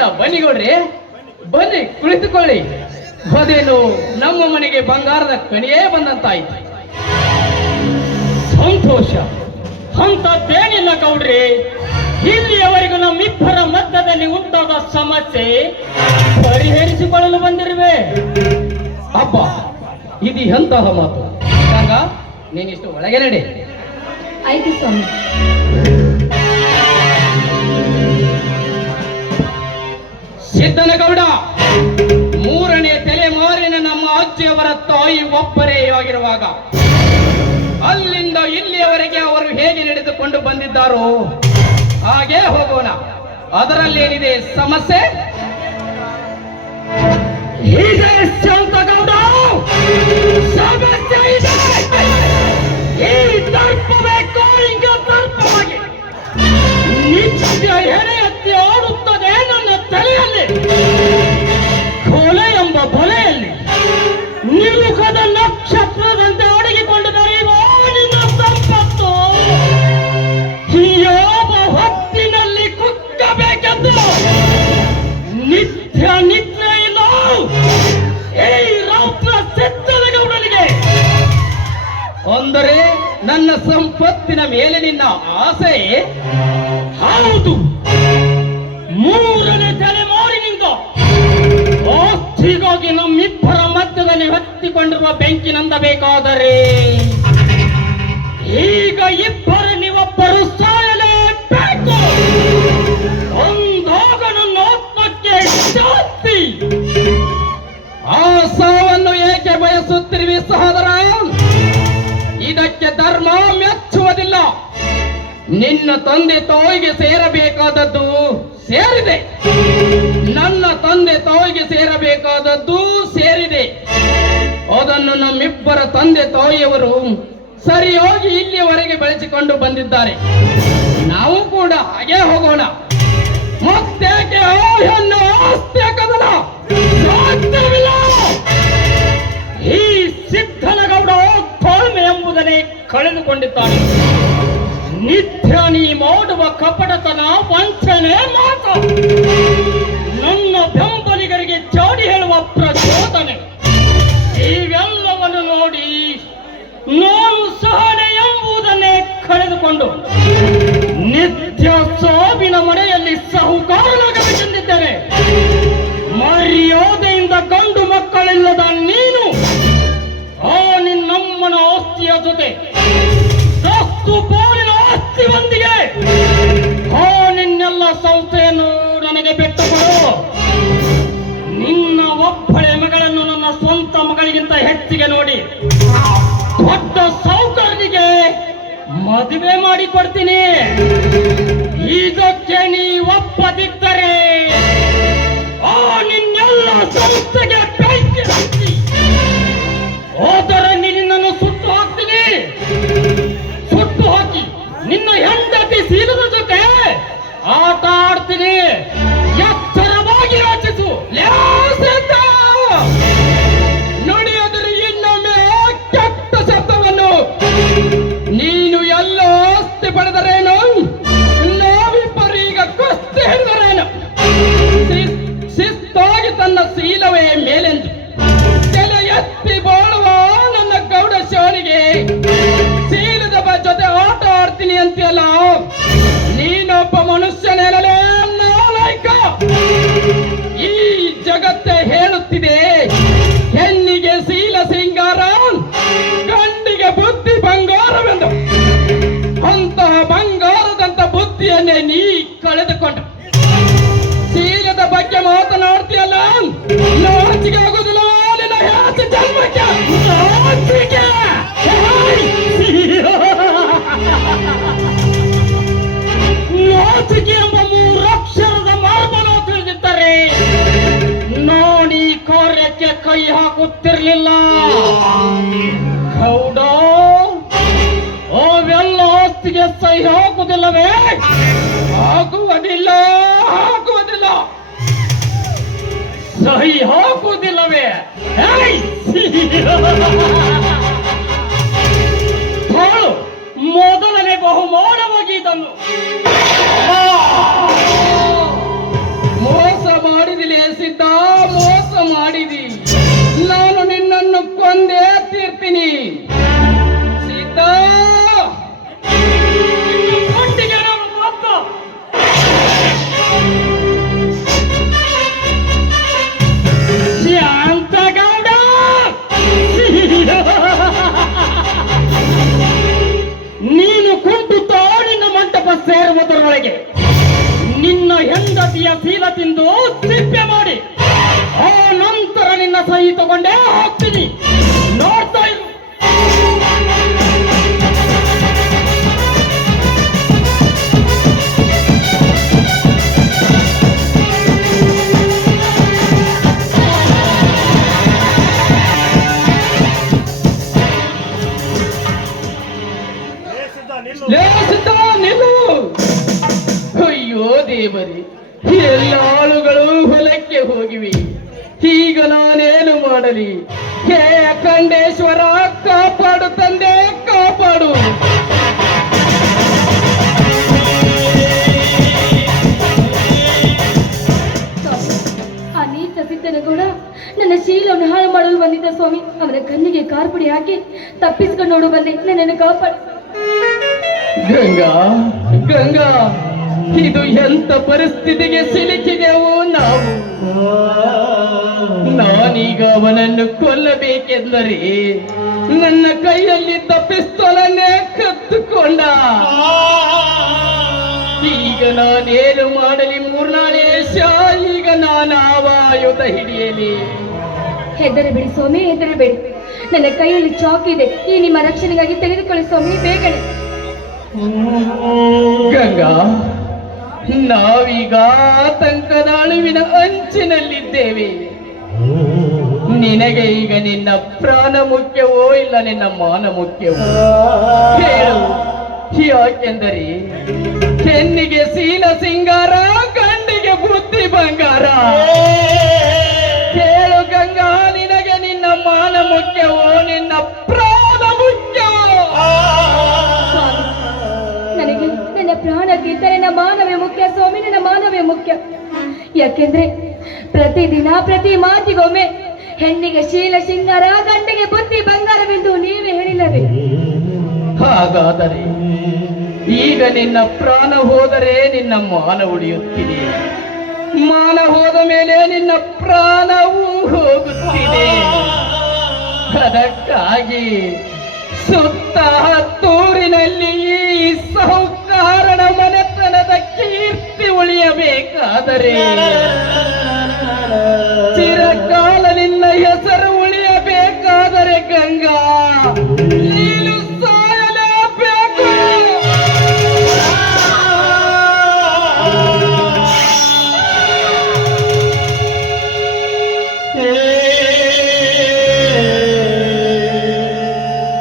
ಇಲ್ಲ ಬನ್ನಿ ಗೌಡ್ರಿ, ಬನ್ನಿ ಕುಳಿತುಕೊಳ್ಳಿ. ಅದೇನು ನಮ್ಮ ಮನೆಗೆ ಬಂಗಾರದ ಕಣಿಯೇ ಬಂದಂತಾಯ್ತು. ಸಂತೋಷ. ಅಂತದ್ದೇನಿಲ್ಲ ಗೌಡ್ರಿ, ಇಲ್ಲಿಯವರೆಗೂ ನಮ್ಮಿಬ್ಬರ ಮಧ್ಯದಲ್ಲಿ ಉಂಟಾದ ಸಮಸ್ಯೆ ಪರಿಹರಿಸಿಕೊಳ್ಳಲು ಬಂದಿರುವೆ. ಅಬ್ಬ, ಇದು ಎಂತಹ ಮಾತು? ಗಂಗ, ನೀನಿಷ್ಟು ಒಳಗೆ ನಡೆ. ಆಯ್ತು ಸ್ವಾಮಿ. ಸಿದ್ದನಗೌಡ, ಮೂರನೇ ತಲೆಮಾರಿನ ನಮ್ಮ ಅಜ್ಜಿಯವರ ತಾಯಿ ಒಬ್ಬರೇ ಆಗಿರುವಾಗ ಅಲ್ಲಿಂದ ಇಲ್ಲಿಯವರೆಗೆ ಅವರು ಹೇಗೆ ನಡೆದುಕೊಂಡು ಬಂದಿದ್ದಾರೋ ಹಾಗೆ ಹೋಗೋಣ. ಅದರಲ್ಲೇನಿದೆ ಸಮಸ್ಯೆ? ಹೀಗೆ ಶಾಂತಗೌಡ, ಸಮಸ್ಯೆ ಇದೆ. ಈ ದರ್ಪಬೇಕು, ಈಗ ದರ್ಪವಾಗಿ ನಿತ್ಯ ಹೆಣೆ ಎತ್ತಿ ಆಡುತ್ತದೆ ನನ್ನ ತಲೆಯಲ್ಲಿ. ಕೊಲೆ ಎಂಬ ಬಲೆಯಲ್ಲಿ ನಿಲುಕದ ನಕ್ಷತ್ರದಂತೆ ಅಡಗಿಕೊಂಡು ಬರೆಯುವ ನಿನ್ನ ಸಂಪತ್ತು ಯಾವ ಹೊತ್ತಿನಲ್ಲಿ ಕುಕ್ಕಬೇಕೆಂದು ನಿತ್ಯ ನಿದ್ರೆ ಇಲ್ಲ ಈ ರಾತ್ರ ಸಿದ್ದನಗೌಡನಿಗೆ. ಅಂದರೆ ನನ್ನ ಸಂಪತ್ತಿನ ಮೇಲೆ ನಿನ್ನ ಆಸೆ? ಹೌದು, ಮೂರನೇ ತಲೆಮಾರಿನಿಂದ ಆಸ್ತಿಗಾಗಿ ನಮ್ಮಿಬ್ಬರ ಮಧ್ಯದಲ್ಲಿ ಹತ್ತಿಕೊಂಡಿರುವ ಬೆಂಕಿ ನಂದಬೇಕಾದರೆ ಈಗ ಇಬ್ಬರು ನೀವೊಬ್ಬರು ಸಾಯಲೇಬೇಕು. ಅಂದಾಗ ನನ್ನ ಆತ್ಮಕ್ಕೆ ಶಾಂತಿ. ಆ ಸಾವನ್ನು ಏಕೆ ಬಯಸುತ್ತಿರುವಿ ಸಹೋದರ? ಇದಕ್ಕೆ ಧರ್ಮ ಮೆಚ್ಚುವುದಿಲ್ಲ. ನಿನ್ನ ತಂದೆ ತಾಯಿಗೆ ಸೇರಬೇಕಾದದ್ದು ಸೇರಿದೆ, ನನ್ನ ತಂದೆ ತಾಯಿಗೆ ಸೇರಬೇಕಾದದ್ದು ಸೇರಿದೆ. ಅದನ್ನು ನಮ್ಮಿಬ್ಬರ ತಂದೆ ತಾಯಿಯವರು ಸರಿಯಾಗಿ ಇಲ್ಲಿಯವರೆಗೆ ಬೆಳೆಸಿಕೊಂಡು ಬಂದಿದ್ದಾರೆ. ನಾವು ಕೂಡ ಹಾಗೆ ಹೋಗೋಣ. ಮತ್ತೇಕೆ ಹೆಣ್ಣು ಆಸ್ತಿಯ ಕದನ? ಸಾಧ್ಯವಿಲ್ಲ. ಈ ಸಿದ್ದನಗೌಡ ತಾಳ್ಮೆ ಎಂಬುದನ್ನೇ ಕಳೆದುಕೊಂಡಿದ್ದಾನೆ. ನಿತ್ಯ ನೀ ಮಾಡುವ ಕಪಟತನ, ವಂಚನೆ ಮಾತು ನನ್ನ ಬೆಂಬಲಿಗರಿಗೆ ಚಾಡಿ ಹೇಳುವ ಪ್ರಚೋದನೆ, ಇವೆಲ್ಲವನ್ನು ನೋಡಿ ನಾನು ಸಹನೆ ಎಂಬುದನ್ನೇ ಕಳೆದುಕೊಂಡು ನಿತ್ಯ ಸಾವಿನ ಮನೆಯಲ್ಲಿ ಸಾಹುಕಾರನಾಗಬೇಕೆಂದಿದ್ದೇನೆ. ಮರ್ಯಾದೆಯಿಂದ ಗಂಡು ಮಕ್ಕಳಿಲ್ಲದ ನೀನು ಆ ನಿನ್ನಮ್ಮನ ಆಸ್ತಿಯ ಜೊತೆ ಸತ್ತು ಪೋಲಿನ ಆಸ್ತಿಯೊಂದಿಗೆ ಆ ನಿನ್ನೆಲ್ಲ ಸಂಸ್ಥೆಯನ್ನು ನನಗೆ ಬಿಟ್ಟುಕೊಡು. ನಿನ್ನ ಒಬ್ಬಳೆ ಮಗಳನ್ನು ನನ್ನ ಸ್ವಂತ ಮಗಳಿಗಿಂತ ಹೆಚ್ಚಿಗೆ ನೋಡಿ ದೊಡ್ಡ ಸಾಹುಕಾರನಿಗೆ ಮದುವೆ ಮಾಡಿಕೊಡ್ತೀನಿ. ಇದಕ್ಕೆ ನೀ ಒಪ್ಪದಿದ್ದರೆ ಆ ನಿನ್ನೆಲ್ಲ ಸಂಸ್ಥೆಗೆ ಬೆಂಕಿ ಹಚ್ಚಿ ಹೋದರೆ ನಿನ್ನನ್ನು ಸುಟ್ಟು ಹಾಕ್ತೀನಿ. ಸುಟ್ಟು ಹಾಕಿ ನಿನ್ನ ಹೆಂಡತಿ ಸೀಲದ ಜೊತೆ ಆಟ ಆಡ್ತೀನಿ. ಎಚ್ಚರವಾಗಿ ಯೋಚಿಸು. ನುಡಿಯೋದರೆ ಇನ್ನೊಮ್ಮೆ ಕೆಟ್ಟ ಶಬ್ದವನ್ನು. ನೀನು ಎಲ್ಲ ಆಸ್ತಿ ಪಡೆದರೇನು? ನಾವಿಬ್ಬರು ಈಗ ಕುಸ್ತಿ ಹಿಡಿದರೇನು? ಶಿಸ್ತಾಗಿ ತನ್ನ ಶೀಲವೇ ಮೇಲೆಂದು ತಲೆ ಎತ್ತಿ ಬಾಳುವ ನನ್ನ ಗೌಡ ಶಾಣಿಗೆ ಶೀಲದ ಜೊತೆ ಆಟ ಆಡ್ತೀನಿ ಅಂತೆಲ್ಲ. ನೀನೊಬ್ಬ ಮನುಷ್ಯನೇನಲೇ ನಾಲಾಯಕ. ಈ ಜಗತ್ತೇ ಹೇಳುತ್ತಿದೆ, ಹೆಣ್ಣಿಗೆ ಶೀಲ ಸಿಂಗಾರ, ಗಂಡಿಗೆ ಬುದ್ಧಿ ಬಂಗಾರವೆಂದು. ಅಂತಹ ಬಂಗಾರದಂತ ಬುದ್ಧಿಯನ್ನೇ ನೀ ಕಳೆದುಕೊಂಡು ಶೀಲದ ಬಗ್ಗೆ ಮಾತನಾಡ್ತೀಯಲ್ಲ. ನಾಚಿಕೆ ಆಗುದಿಲ್ಲ ನಿನ್ನ ಯಾತಿ ಜನ್ಮಕ್ಕೆ? ನಾಚಿಕೆ. ನಾಚಿಕೆ ಎಂಬ ಮೂರಕ್ಷರದ ಮರ್ಮನು ತಿಳಿದಿದ್ದರೆ ನೋಡಿ ಕಾರ್ಯಕ್ಕೆ ಕೈ ಹಾಕುತ್ತಿರಲಿಲ್ಲ. ಗೌಡ, ಅವೆಲ್ಲ ಆಸ್ತಿಗೆ ಸೈ ಹಾಕುವುದಿಲ್ಲವೇ? ಆಗುವುದಿಲ್ಲ, ಆಗುವುದಿಲ್ಲ. ಸಹಿ ಹಾಕುವುದಿಲ್ಲವೇ? ಮೊದಲನೇ ಬಹುಮಾನವಾಗಿ ಇದನ್ನು ಮೋಸ ಸೇರುವುದರೊಳಗೆ ನಿನ್ನ ಹೆಂಡತಿಯ ಶೀಲ ತಿಂದು ಸಿಪ್ಪೆ ಮಾಡಿ ಆ ನಂತರ ನಿನ್ನ ಸಹಿ ತಗೊಂಡೇ ಹೋಗ್ತೀನಿ. ನೋಡ್ತಾ ಇರು. ಲೇ ಸಿದ್ಧ, ನಿಲ್ಲು. ಅಯ್ಯೋ ದೇವರೇ, ಎಲ್ಲ ಆಳುಗಳು ಹೊಲಕ್ಕೆ ಹೋಗಿವೆ. ಈಗ ನಾನೇನು ಮಾಡಲಿ? ಹೇ ಅಖಂಡೇಶ್ವರ, ಕಾಪಾಡು ತಂದೆ, ಕಾಪಾಡು. ಆ ನೀಚ ಸಿದ್ಧನ ಕೂಡ ನನ್ನ ಶೀಲವನ್ನು ಹಾಳು ಮಾಡಲು ಬಂದಿದ್ದ ಸ್ವಾಮಿ. ಅವನ ಕಣ್ಣಿಗೆ ಕಾರ್ಪುಡಿ ಹಾಕಿ ತಪ್ಪಿಸ್ಕೊಂಡು ನೋಡು ಬಂದೆ. ನನ್ನನ್ನು ಕಾಪಾಡು. ಗಂಗಾ, ಗಂಗಾ, ಇದು ಎಂತ ಪರಿಸ್ಥಿತಿಗೆ ಸಿಲುಕಿದೆವು ನಾವು. ನಾನೀಗ ಅವನನ್ನು ಕೊಲ್ಲಬೇಕೆಂದರೆ ನನ್ನ ಕೈಯಲ್ಲಿದ್ದ ಪಿಸ್ತೂಲನ್ನೇ ಕತ್ತುಕೊಂಡ. ಈಗ ನಾನೇನು ಮಾಡಲಿ ಮೂರ್ನಾಳೇಶ? ಈಗ ನಾನು ಆವಾಯುಧ ಹಿಡಿಯಲಿ? ಹೆದರಬೇಡಿ ಸ್ವಾಮಿ, ಹೆದರಬೇಡಿ. ನನ್ನ ಕೈಯಲ್ಲಿ ಚಾಕ್ ಇದೆ. ಈ ನಿಮ್ಮ ರಕ್ಷಣೆಗಾಗಿ ತೆಗೆದುಕೊಳ್ಳಿ ಸ್ವಾಮಿ, ಬೇಗನೆ. ಗಂಗಾ, ನಾವೀಗ ಆತಂಕದ ಅಳುವಿನ ಅಂಚಿನಲ್ಲಿದ್ದೇವೆ. ನಿನಗೆ ಈಗ ನಿನ್ನ ಪ್ರಾಣ ಮುಖ್ಯವೋ ಇಲ್ಲ ನಿನ್ನ ಮಾನ ಮುಖ್ಯವೋ? ಹೇಳು. ಯಾಕೆಂದರೆ ಹೆಣ್ಣಿಗೆ ಶೀಲ ಸಿಂಗಾರ, ಗಂಡಿಗೆ ಬುದ್ಧಿ ಬಂಗಾರ. ಹೇಳು ಗಂಗಾ, ನಿನಗೆ ನಿನ್ನ ಮಾನ ಮುಖ್ಯವೋ ನಿನ್ನ ಪ್ರಾಣ ಮುಖ್ಯವೋ? ಸ್ವಾಮಿ, ನನಗೆ ನನ್ನ ಪ್ರಾಣಕ್ಕಿಂತ ನನ್ನ ಮಾನವೇ ಮುಖ್ಯ ಸ್ವಾಮಿ, ನನ್ನ ಮಾನವೇ ಮುಖ್ಯ. ಯಾಕೆಂದ್ರೆ ಪ್ರತಿದಿನ ಪ್ರತಿ ಮಾತಿಗೊಮ್ಮೆ ಹೆಣ್ಣಿಗೆ ಶೀಲ ಸಿಂಗಾರ, ಗಂಡಿಗೆ ಬುದ್ಧಿ ಬಂಗಾರವೆಂದು ನೀವೇ ಹೇಳಿಲ್ಲವೇ? ಹಾಗಾದರೆ ಈಗ ನಿನ್ನ ಪ್ರಾಣ ಹೋದರೆ ನಿನ್ನ ಮಾನ ಉಳಿಯುತ್ತಿದೆ. ಮಾನ ಹೋದ ಮೇಲೆ ನಿನ್ನ ಪ್ರಾಣವೂ ಹೋಗುತ್ತಿದೆ. ಅದಕ್ಕಾಗಿ ಸುತ್ತ ಹತ್ತೂರಿನಲ್ಲಿ ಈ ಸೌಕಾರಣ ಮನೆತನದ ಕೀರ್ತಿ ಉಳಿಯಬೇಕಾದರೆ, ಚಿರಕಾಲ ನಿನ್ನ ಹೆಸರು ಉಳಿಯಬೇಕಾದರೆ ಗಂಗಾ, ನೀನು ಸಾಯಲೇಬೇಕು.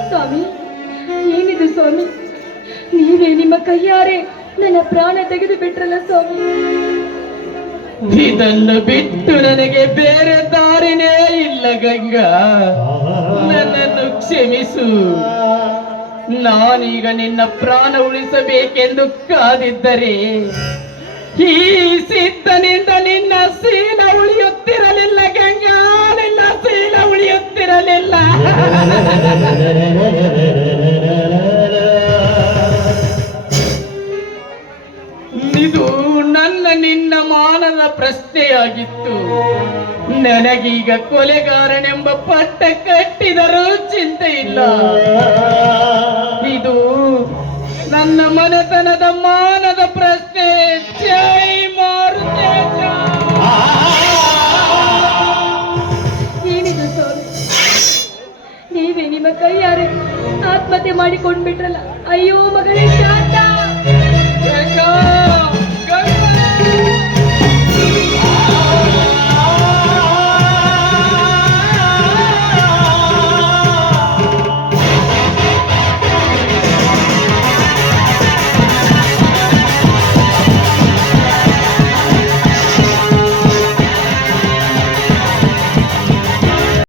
ಸ್ವಾಮಿ, ಏನಿದು ಸ್ವಾಮಿ? ನೀವೇ ನಿಮ್ಮ ಕೈಯಾರೆ ನನ್ನ ಪ್ರಾಣ ತೆಗೆದು ಬಿಟ್ರಲ್ಲ ಸ್ವಾಮಿ. ಇದನ್ನು ಬಿಟ್ಟು ನನಗೆ ಬೇರೆ ದಾರಿನೇ ಇಲ್ಲ ಗಂಗಾ. ನನ್ನನ್ನು ಕ್ಷಮಿಸು. ನಾನೀಗ ನಿನ್ನ ಪ್ರಾಣ ಉಳಿಸಬೇಕೆಂದು ಕಾದಿದ್ದರೆ ಈ ಸಿದ್ಧನಿಂದ ನಿನ್ನ ಶೀಲ ಉಳಿಯುತ್ತಿರಲಿಲ್ಲ ಗಂಗಾ, ನಿನ್ನ ಶೀಲ ಉಳಿಯುತ್ತಿರಲಿಲ್ಲ. ಇದು ನನ್ನ ನಿನ್ನ ಮಾನದ ಪ್ರಶ್ನೆಯಾಗಿತ್ತು. ನನಗೀಗ ಕೊಲೆಗಾರನೆಂಬ ಪಟ್ಟ ಕಟ್ಟಿದರೂ ಚಿಂತೆ ಇಲ್ಲ. ಇದು ನನ್ನ ಮನೆತನದ ಮಾನದ ಪ್ರಶ್ನೆ. ಜೈ ಮಾರುತೇಶ. ಏನಿದು ಸ್ವಾಮಿ? ನೀವೇ ನಿಮ್ಮ ಕೈಯಾರೆ ಆತ್ಮಹತ್ಯೆ ಮಾಡಿಕೊಂಡ್ಬಿಟ್ರಲ್ಲ. ಅಯ್ಯೋ ಮಗಳೇ ಶಾಂತ. ಗಂಗಾ,